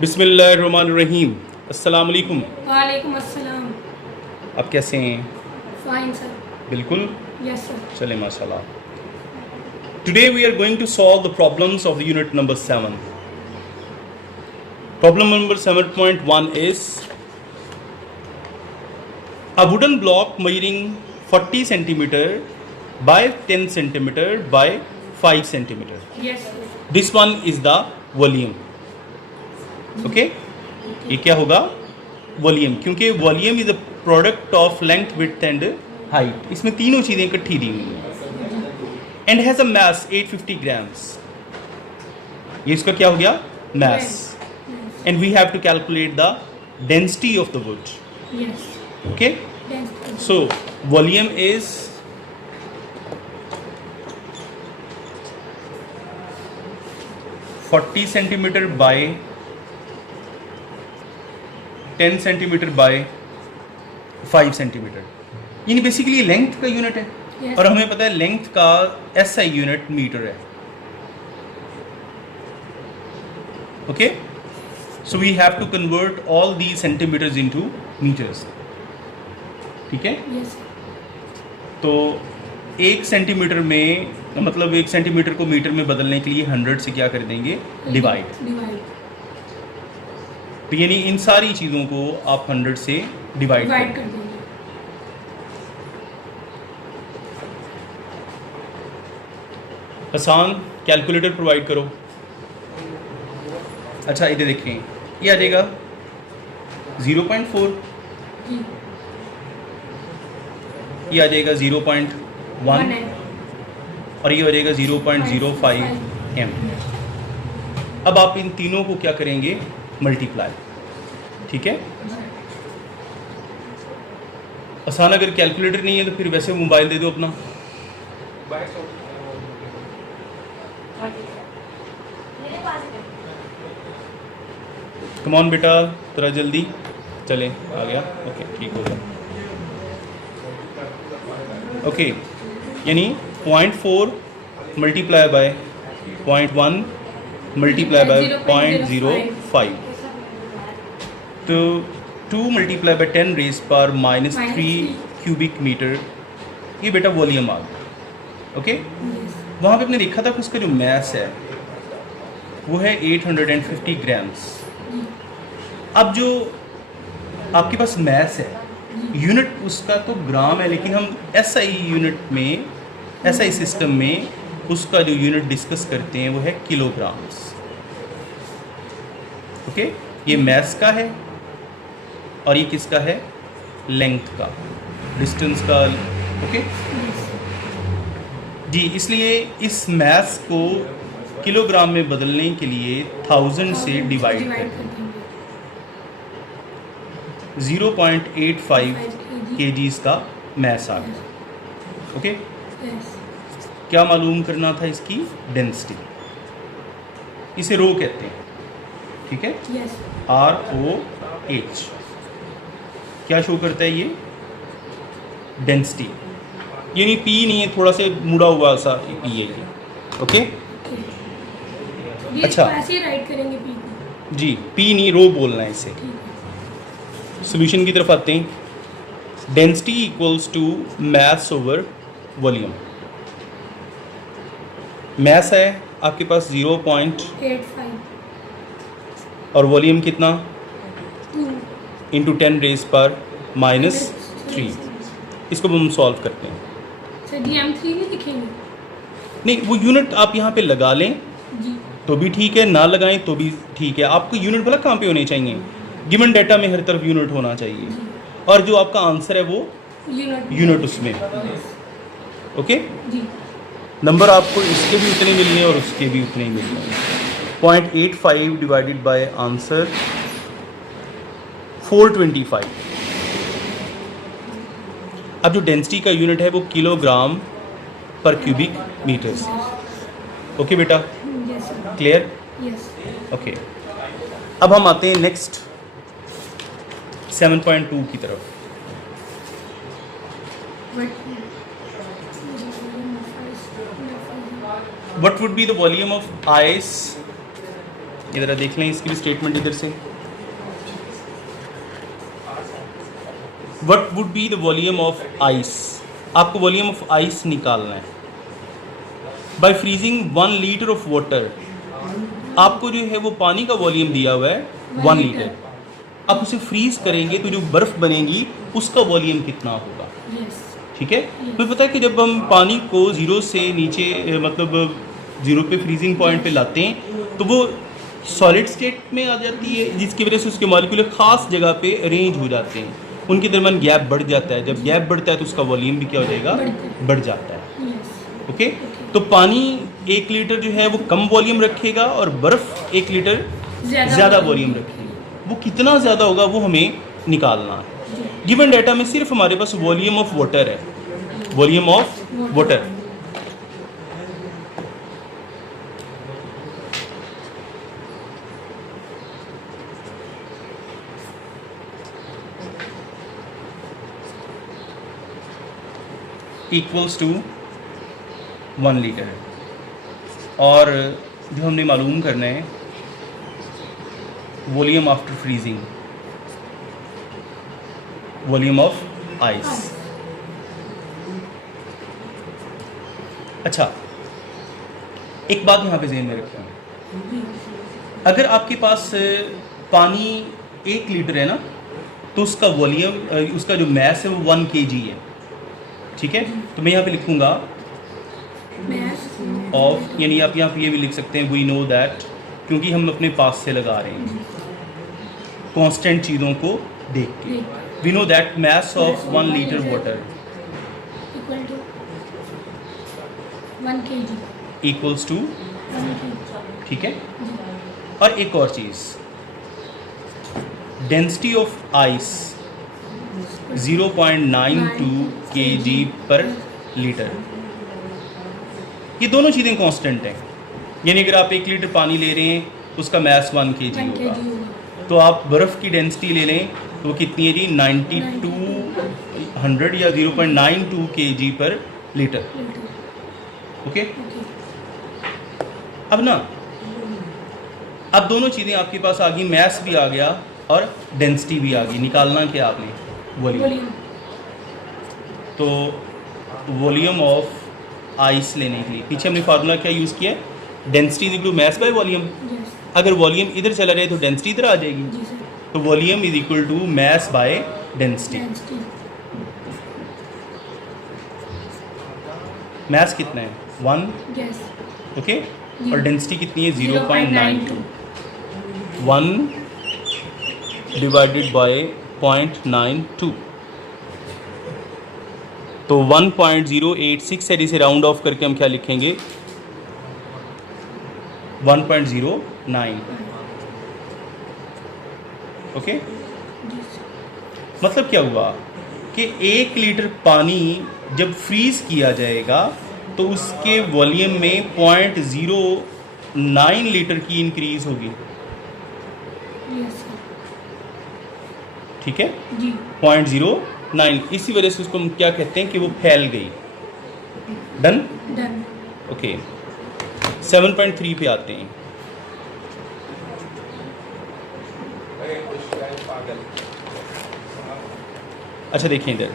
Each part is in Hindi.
बिस्मिल्लाहिर्रहमानिर्रहीम। अस्सलाम वालेकुम। वालेकुम अस्सलाम। आप कैसे हैं? Fine sir. बिल्कुल। Yes sir. चले माशाल्लाह। Today we are going to solve the problems of the unit number 7. Problem number 7.1 is a wooden block measuring 40 centimeter by 10 centimeter by 5 centimeter. Yes sir. This one is the volume. Okay ये क्या होगा? वॉल्यूम, क्योंकि volume is a product of length width and height. इसमें तीनों चीज़ें इकट्ठी दी हुई हैं। And has a mass 850 grams. ये इसका क्या हो गया? Mass. And we have to calculate the density of the wood. Yes. Okay, so volume is 40 centimetre by 10 centimetre by 5 centimetre, यानी बेसिकली लेंथ का यूनिट है। Yes. और हमें पता है लेंथ का एसआई यूनिट मीटर है। Okay, so we have to convert all the centimetres into metres. ठीक है, यस। तो 1 सेंटीमीटर में मतलब 1 सेंटीमीटर को मीटर में बदलने के लिए 100 से क्या कर देंगे? डिवाइड। तो यानी इन सारी चीज़ों को आप 100 से डिवाइड कर देंगे। आसान, कैलकुलेटर प्रोवाइड करो। अच्छा इधर देखें, ये आ जाएगा 0.4, जी। ये आ जाएगा 0.1 1 है। और ये हो जाएगा 0.05 m। अब आप इन तीनों को क्या करेंगे? मल्टीप्लाई। ठीक है, आसान। अगर कैलकुलेटर नहीं है तो फिर वैसे मोबाइल दे दो अपना। कम ऑन बेटा, थोड़ा जल्दी चले। आ गया? ओके, ठीक हो गया। ओके, यानी 0.4 मल्टीप्लाई बाय 0.1 मल्टीप्लाई बाय 0.05, तो 2 मल्टीप्लाई बाय 10 रेज पर -3 क्यूबिक मीटर, ये बेटा वॉल्यूम आ गया। ओके, वहाँ पे आपने देखा था कि उसका जो मास है वो है 850 ग्राम्स। अब जो आपके पास मास है, यूनिट उसका तो ग्राम है, लेकिन हम एसआई यूनिट में, एसआई सिस्टम में उसका जो यूनिट डिस्कस करते हैं वो है किलोग्राम्स। ओके, ये मास का है और ये किसका है? लेंथ का, डिस्टेंस का। ओके जी, इसलिए इस मास को किलोग्राम में बदलने के लिए 1000 से डिवाइड कर करें। देंगे। 0.85 kgs का मास आ गया। Okay, yes. क्या मालूम करना था? इसकी डेंसिटी। इसे रो कहते हैं। ठीक है, यस। ROH क्या शो करता है? ये डेंसिटी, यानी P नहीं है, थोड़ा से मुड़ा हुआ सा P है ये। ओके ये अच्छा। ऐसे ही राइट करेंगे पी को। जी, P नहीं, रो बोलना है इसे। ठीक है। सोल्यूशन की तरफ आते हैं। Density equals to mass over volume. Mass है आपके पास 0.85 और वॉल्यूम कितना? 2 इंटू 10 रेज पर -3। इसको हम सॉल्व करते हैं। सर DM3 नहीं लिखेंगे? नहीं, वो यूनिट आप यहाँ पे लगा लें जी। तो भी ठीक है, ना लगाएं तो भी ठीक है। आपको यूनिट भला कहाँ पे होने चाहिए? गिवन डाटा में हर तरफ यूनिट होना चाहिए, और जो आपका आंसर है वो यूनिट उसमें। ओके, जी। नंबर आपको इसके भी उतने मिलने हैं और उसके भी उतने ही मिलने हैं। 0.85 डिवाइडेड बाय आंसर 425। अब जो डेंसिटी का यूनिट है वो kilogram per cubic metres. Okay बेटा, yes sir. Clear? Yes. Okay, अब हम आते हैं नेक्स्ट 7.2 की तरफ। What would be the volume of ice इधर देख लें इसकी भी स्टेटमेंट इधर से। What would be the volume of ice, आपको वॉल्यूम ऑफ आइस निकालना है। By freezing 1 litre of water, आपको जो है वो पानी का वॉल्यूम दिया हुआ है 1 लीटर, आप उसे फ्रीज करेंगे तो जो बर्फ़ बनेगी उसका वॉल्यूम कितना होगा। यस ठीक है, तो पता है कि जब हम पानी को ज़ीरो से नीचे मतलब ज़ीरो पे फ्रीजिंग पॉइंट पे लाते हैं तो वो सॉलिड स्टेट में आ जाती है, जिसकी वजह से उसके मॉलिक्यूल खास जगह पे अरेंज हो जाते हैं, उनके दरमियान गैप बढ़ जाता है। जब गैप बढ़ता है तो उसका वॉल्यूम भी क्या हो जाएगा, बढ़ जाता है। यस ओके, तो पानी 1 लीटर जो है वो कम वॉल्यूम रखेगा और बर्फ़ 1 लीटर ज़्यादा वॉल्यूम रखेगी। वो कितना ज़्यादा होगा वो हमें निकालना है। गिवन डाटा में सिर्फ हमारे पास वॉल्यूम ऑफ वाटर है, volume of water. Equals to 1 litre, और जो हमने मालूम करना है volume after freezing, volume of ice. अच्छा, एक बात यहाँ पे ज़हन में रखें, अगर आपके पास पानी 1 लीटर है ना तो उसका वॉल्यूम, उसका जो मैस है वो 1 kg है। ठीक है, तो मैं यहाँ पे लिखूँगा ऑफ, यानी आप यहाँ पे ये भी लिख सकते हैं वी नो दैट, क्योंकि हम अपने पास से लगा रहे हैं कांस्टेंट चीज़ों को देख के। We know that mass of 1 litre water equal to 1 kg, equals to, 1 kg। ठीक है। और एक और चीज़, density of ice 0.92 kg per litre, ये दोनों चीज़ें कांस्टेंट हैं। यानी अगर आप 1 लीटर पानी ले रहे हैं उसका मैस 1 kg होगा, तो आप बर्फ़ की डेंसिटी ले लें तो वो कितनी है जी, 9200 या 0.92 kg पर लीटर। ओके, अब ना, अब दोनों चीज़ें आपके पास आ गई, मैस भी आ गया और डेंसिटी भी आ गई। निकालना क्या आपने, वॉल्यूम। तो वॉल्यूम ऑफ आइस लेने के लिए पीछे हमने फार्मूला क्या यूज़ किया, density is equal to mass by volume. अगर वॉल्यूम इधर चला रहे तो डेंसिटी इधर आ जाएगी, तो volume is equal to mass by density. Mass कितना है, 1, ओके, और डेंसिटी कितनी है, 0.92, 1 डिवाइडेड बाय 0.92, तो 1.086 है, जिसे राउंड ऑफ करके हम क्या लिखेंगे, 1.09। ओके, मतलब क्या हुआ कि 1 लीटर पानी जब फ्रीज किया जाएगा तो उसके वॉल्यूम में 0.09 लीटर की इंक्रीज होगी। ठीक है, 0.09, इसी वजह से उसको हम क्या कहते हैं कि वो फैल गई। Done, okay. 7.3 पे आते हैं। अच्छा देखिए इधर,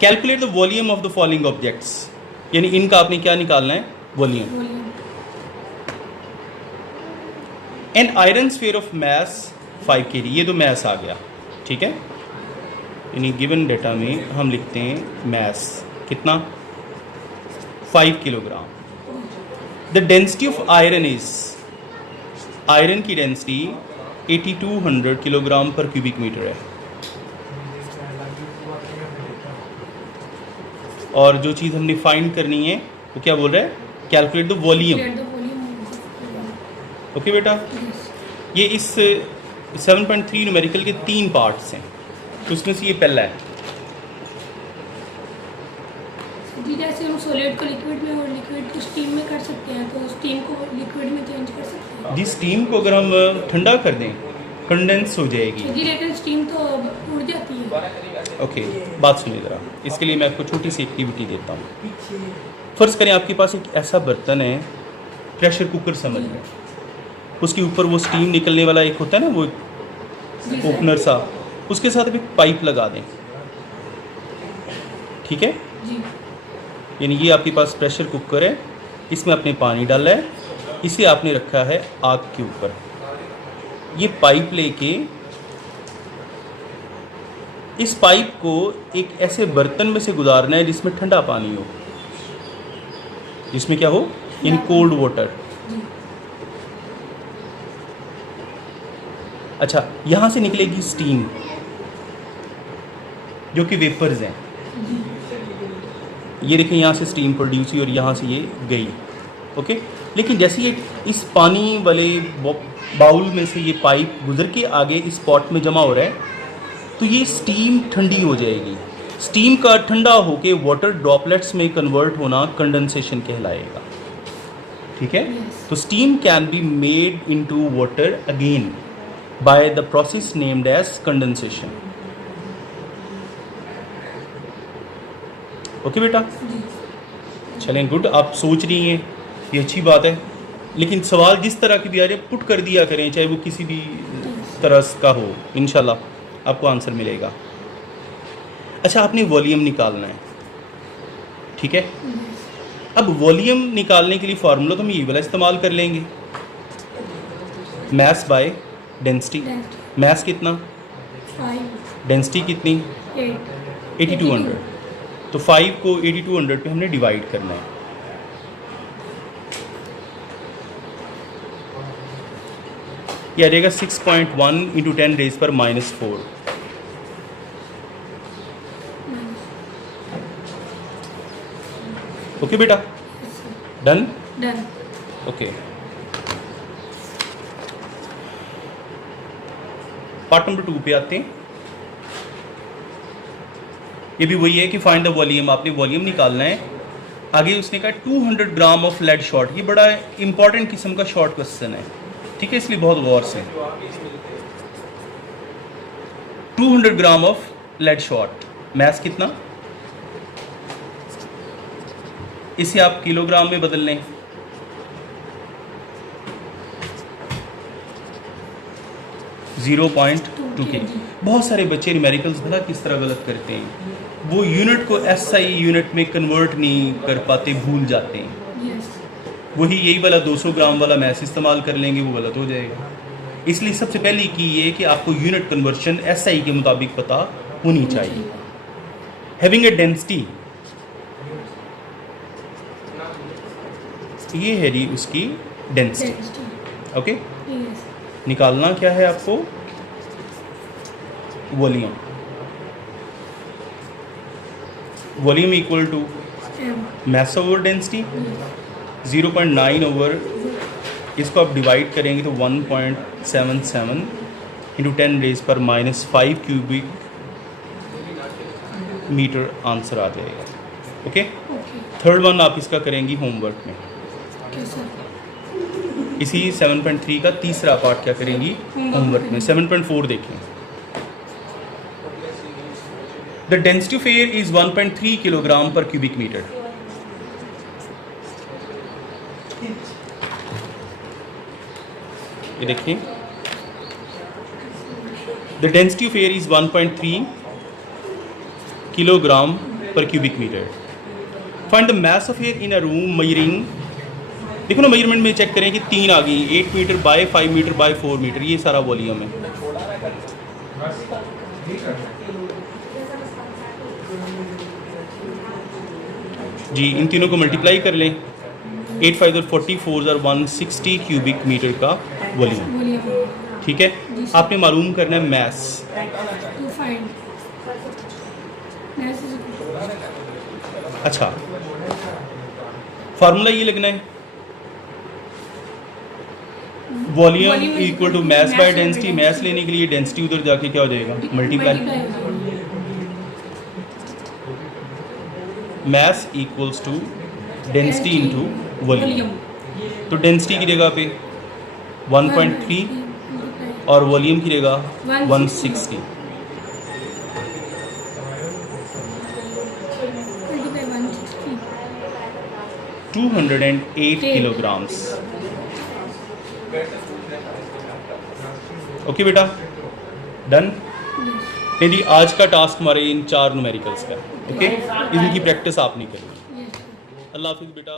calculate the volume of the following objects, यानी इनका आपने क्या निकालना है, volume. An iron sphere of mass 5 kg, ये तो मैस आ गया। ठीक है, यानी गिवन डेटा में हम लिखते हैं मैस कितना, 5 kilogram. The density of iron is, iron की density 8200 kilogram per cubic metre है। और जो चीज़ हमने फाइंड करनी है वो क्या बोल रहा है, कैलकुलेट द वॉल्यूम। ओके बेटा, ये इस 7.3 न्यूमेरिकल के 3 पार्ट्स हैं, तो उसमें से ये पहला है। जैसे हम सॉलिड को लिक्विड में और लिक्विड को स्टीम में कर सकते हैं, तो स्टीम को लिक्विड में चेंज कर सकते हैं। जी, स्टीम को अगर हम ठंडा कर दें कंडेंस हो जाएगी जी, लेकिन स्टीम तो उड़ जाती है। ओके, बात सुनिए ज़रा, इसके लिए मैं आपको छोटी सी एक्टिविटी देता हूँ। फ़र्ज़ करें आपके पास एक ऐसा बर्तन है, प्रेशर कुकर समझ लें, उसके ऊपर वो स्टीम निकलने वाला एक होता है ना, वो जी सर। ओपनर सा, उसके साथ एक पाइप लगा दें। ठीक है, जी यानी ये आपके पास प्रेशर कुकर है, इसमें आपने पानी डाला है, इसे आपने रखा है आग के ऊपर। ये पाइप लेके इस पाइप को एक ऐसे बर्तन में से गुजारना है जिसमें ठंडा पानी हो, जिसमें क्या हो, यानी कोल्ड वाटर। जी अच्छा, यहाँ से निकलेगी स्टीम जो कि वेपर्स हैं। ये देखें, यहाँ से स्टीम प्रोड्यूस हुई और यहाँ से ये गई। ओके, लेकिन जैसे ये इस पानी वाले बाउल में से ये पाइप गुजर के आगे इस पॉट में जमा हो रहा है, तो ये स्टीम ठंडी हो जाएगी। स्टीम का ठंडा होके वाटर ड्रॉपलेट्स में कन्वर्ट होना कंडेंसेशन कहलाएगा। ठीक है, Yes. तो steam can be made into water again by the process named as condensation. Okay बेटा, जी चलें, गुड, आप सोच रही हैं, ये अच्छी बात है। लेकिन सवाल जिस तरह की भी आ रहे पुट कर दिया करें, चाहे वो किसी भी तरह का हो, इंशाल्लाह आपको आंसर मिलेगा। अच्छा, आपने वॉल्यूम निकालना है। ठीक है, अब वॉल्यूम निकालने के लिए फार्मूला तो हम ये वाला इस्तेमाल कर लेंगे, मैस बाय डेंसिटी। मैस कितना, 5 डेंसिटी कितनी, 8 8200। तो 5 को 8200 पे हमने डिवाइड करना है। ये आ जाएगा 6.1 इंटू 10 रेज पर -4। ओके बेटा, done. Done. Okay, part number 2 पे आते हैं। ये भी वही है कि फाइंड द वॉल्यूम, आपने वॉल्यूम निकालना है। आगे उसने कहा 200 ग्राम ऑफ लेड शॉट। ये बड़ा इंपॉर्टेंट किस्म का शॉर्ट क्वेश्चन है, ठीक है, इसलिए बहुत गौर से। 200 gram of lead shot, mass कितना, इसे आप किलोग्राम में बदल लें। जीरो पॉइंट 2 के। बहुत सारे बच्चे न्यूमेरिकल्स भला किस तरह गलत करते हैं, वो यूनिट को एसआई यूनिट में कन्वर्ट नहीं कर पाते, भूल जाते हैं। यस वही यही वाला 200 ग्राम वाला मैस इस्तेमाल कर लेंगे, वो गलत हो जाएगा। इसलिए सबसे पहले की ये कि आपको यूनिट कन्वर्शन एसआई के मुताबिक पता होनी चाहिए। हैविंग ए डेंसिटी, ये है जी उसकी डेंसिटी। ओके, यस निकालना क्या है आपको, volume. Volume equal to mass over density, 0.9 over, इसको आप डिवाइड करेंगे तो 1.77 इंटू 10 रेज पर -5 क्यूबिक मीटर आंसर आ जाएगा। ओके, ओके थर्ड वन आप इसका करेंगी होमवर्क में। Okay sir. इसी 7.3 का तीसरा पार्ट क्या करेंगी होमवर्क में। 7.4 देखें। The density of air is 1.3 kilogram per cubic metre. ये देखिए, the density of air is 1.3 kilogram per cubic metre. Find the mass of air in a room measuring. देखो ना, मेजरमेंट में चेक करें कि 3 आ गई, 8 metre by 5 metre by 4 metre, ये सारा वॉल्यूम है। जी, इन तीनों को मल्टीप्लाई कर लें, 8 5 और 44 और 160 क्यूबिक मीटर का वॉल्यूम। वॉल्यूम ठीक है, आपने मालूम करना है mass. To find mass is अच्छा, फार्मूला ये लगना है, volume equal to mass by density. Mass लेने के लिए डेंसिटी उधर जाके क्या हो जाएगा, multiply. Mass equals to density into volume. तो डेंसिटी की जगह पे 1.3 और वॉल्यूम की जगह 160। 208 किलोग्राम्स। ओके बेटा, डन। यस नहीं, आज का टास्क हमारे इन 4 न्यूमेरिकल्स का, ओके। इनकी प्रैक्टिस आपने करनी है। यस अल्लाह हाफिज़ बेटा।